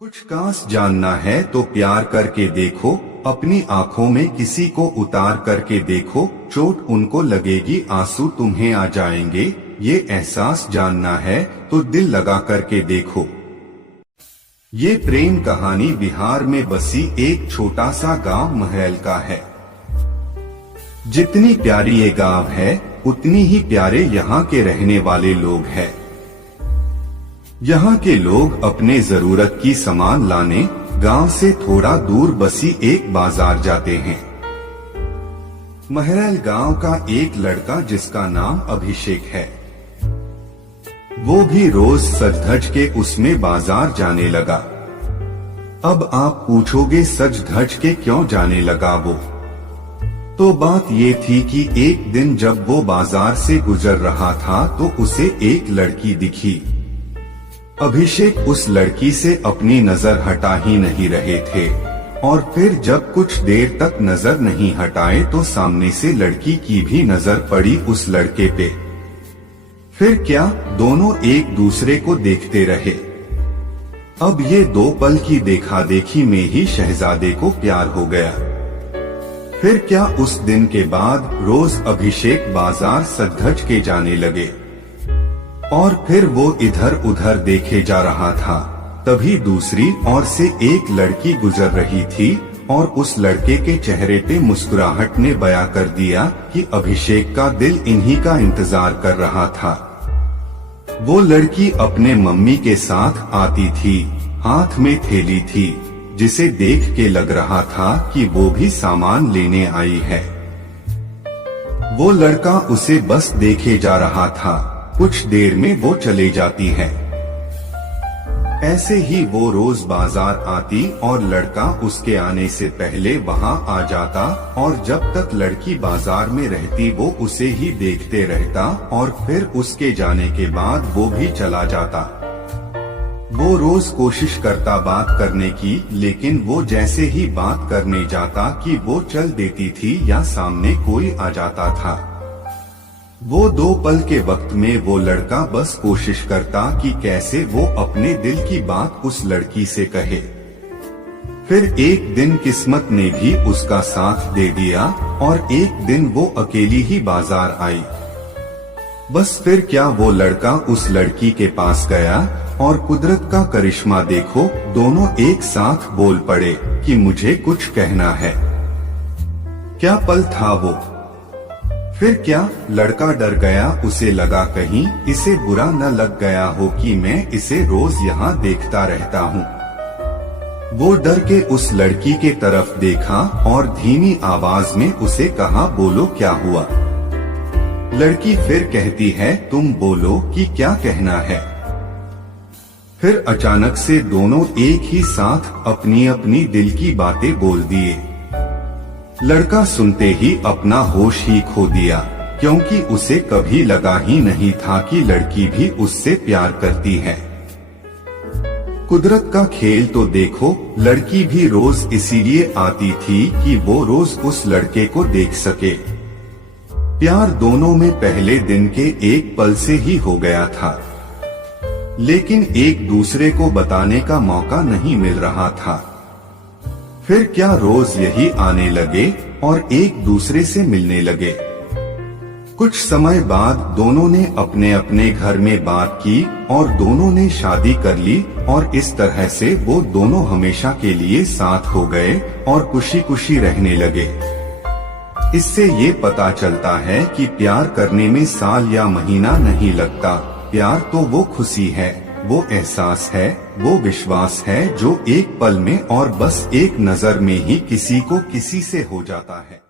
कुछ खास जानना है तो प्यार करके देखो, अपनी आंखों में किसी को उतार करके देखो, चोट उनको लगेगी आंसू तुम्हें आ जाएंगे। ये एहसास जानना है तो दिल लगा करके देखो। ये प्रेम कहानी बिहार में बसी एक छोटा सा गांव महल का है। जितनी प्यारी ये गांव है उतनी ही प्यारे यहाँ के रहने वाले लोग हैं। यहाँ के लोग अपने जरूरत की सामान लाने गांव से थोड़ा दूर बसी एक बाजार जाते हैं। महरैल गांव का एक लड़का जिसका नाम अभिषेक है, वो भी रोज सज धज के उसमें बाजार जाने लगा। अब आप पूछोगे सज धज के क्यों जाने लगा वो? तो बात ये थी कि एक दिन जब वो बाजार से गुजर रहा था तो उसे एक लड़की दिखी। अभिषेक उस लड़की से अपनी नजर हटा ही नहीं रहे थे और फिर जब कुछ देर तक नजर नहीं हटाए तो सामने से लड़की की भी नजर पड़ी उस लड़के पे। फिर क्या, दोनों एक दूसरे को देखते रहे। अब ये दो पल की देखा देखी में ही शहजादे को प्यार हो गया। फिर क्या, उस दिन के बाद रोज अभिषेक बाजार सज धज के जाने लगे और फिर वो इधर उधर देखे जा रहा था। तभी दूसरी ओर से एक लड़की गुजर रही थी और उस लड़के के चेहरे पे मुस्कुराहट ने बयां कर दिया कि अभिषेक का दिल इन्हीं का इंतजार कर रहा था। वो लड़की अपने मम्मी के साथ आती थी, हाथ में थैली थी, जिसे देख के लग रहा था कि वो भी सामान लेने आई है। वो लड़का उसे बस देखे जा रहा था। कुछ देर में वो चले जाती है। ऐसे ही वो रोज बाजार आती और लड़का उसके आने से पहले वहां आ जाता और जब तक लड़की बाजार में रहती वो उसे ही देखते रहता और फिर उसके जाने के बाद वो भी चला जाता। वो रोज कोशिश करता बात करने की, लेकिन वो जैसे ही बात करने जाता कि वो चल देती थी या सामने कोई आ जाता था। वो दो पल के वक्त में वो लड़का बस कोशिश करता कि कैसे वो अपने दिल की बात उस लड़की से कहे। फिर एक दिन किस्मत ने भी उसका साथ दे दिया और एक दिन वो अकेली ही बाजार आई। बस फिर क्या, वो लड़का उस लड़की के पास गया और कुदरत का करिश्मा देखो, दोनों एक साथ बोल पड़े कि मुझे कुछ कहना है। क्या पल था वो। फिर क्या, लड़का डर गया, उसे लगा कहीं इसे बुरा न लग गया हो कि मैं इसे रोज यहाँ देखता रहता हूँ। वो डर के उस लड़की के तरफ देखा और धीमी आवाज में उसे कहा, बोलो क्या हुआ। लड़की फिर कहती है, तुम बोलो कि क्या कहना है। फिर अचानक से दोनों एक ही साथ अपनी अपनी दिल की बातें बोल दिए। लड़का सुनते ही अपना होश ही खो दिया, क्योंकि उसे कभी लगा ही नहीं था कि लड़की भी उससे प्यार करती है। कुदरत का खेल तो देखो, लड़की भी रोज इसीलिए आती थी कि वो रोज उस लड़के को देख सके। प्यार दोनों में पहले दिन के एक पल से ही हो गया था, लेकिन एक दूसरे को बताने का मौका नहीं मिल रहा था। फिर क्या, रोज यही आने लगे और एक दूसरे से मिलने लगे। कुछ समय बाद दोनों ने अपने अपने घर में बात की और दोनों ने शादी कर ली और इस तरह से वो दोनों हमेशा के लिए साथ हो गए और खुशी खुशी रहने लगे। इससे ये पता चलता है कि प्यार करने में साल या महीना नहीं लगता। प्यार तो वो खुशी है, वो एहसास है, वो विश्वास है जो एक पल में और बस एक नजर में ही किसी को किसी से हो जाता है।